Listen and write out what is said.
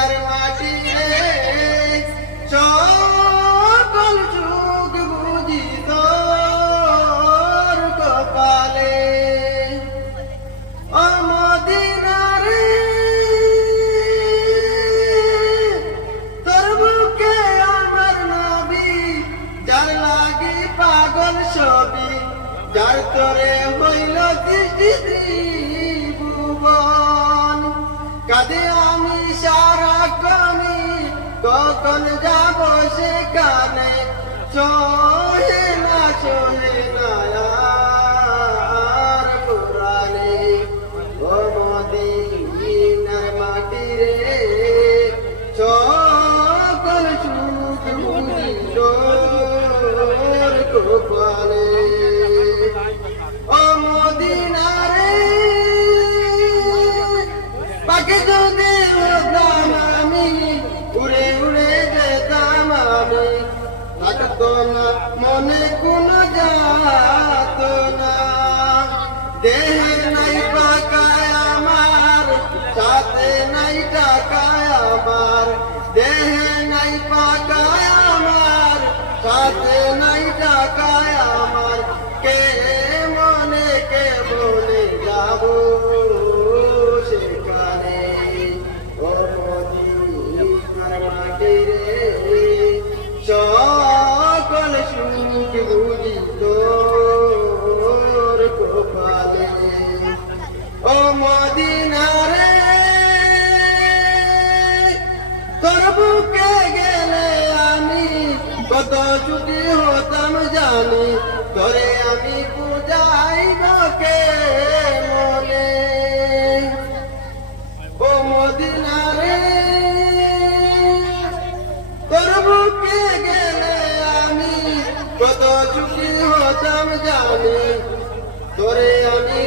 মদিনার মাটি রে সকল সুখ বুঝি তোর কপালে ও মদিনা রে তোর বুকে আমার নবী যার লাগি পাগল ছবি যার তোরে হইল সৃষ্টি ত্রিভুবন কাঁদে আমি সারাক্ষণি কখন যাব সেখানে সহে না আর কোরআনে ও মদিনার মাটি রে সকল সুখ বুঝি তোর কপালে ও মদিনা রে পাখি যদি হতাম আমি উড়ে উড়ে যেতাম আমি থাকতো না মনে কোনো যাত না দেহে নাই পাকায় আমার সাথে নাই টাকায় আমার দেহে নাই পাকায় আমার সাথে নাই টাকায় আমার কে মনে যাব সেখানে ও মদিনার মাটি রে সকল সুখ বুঝি তোর কপালে ও মদিনা রে তোর বুকে গেলে আমি কত সুখী হতাম জানি তোরে আমি পূজাইব কে মনে ও মদিনা রে তোর বুকে গেলে আমি কত সুখী হতাম জানি তোরে আমি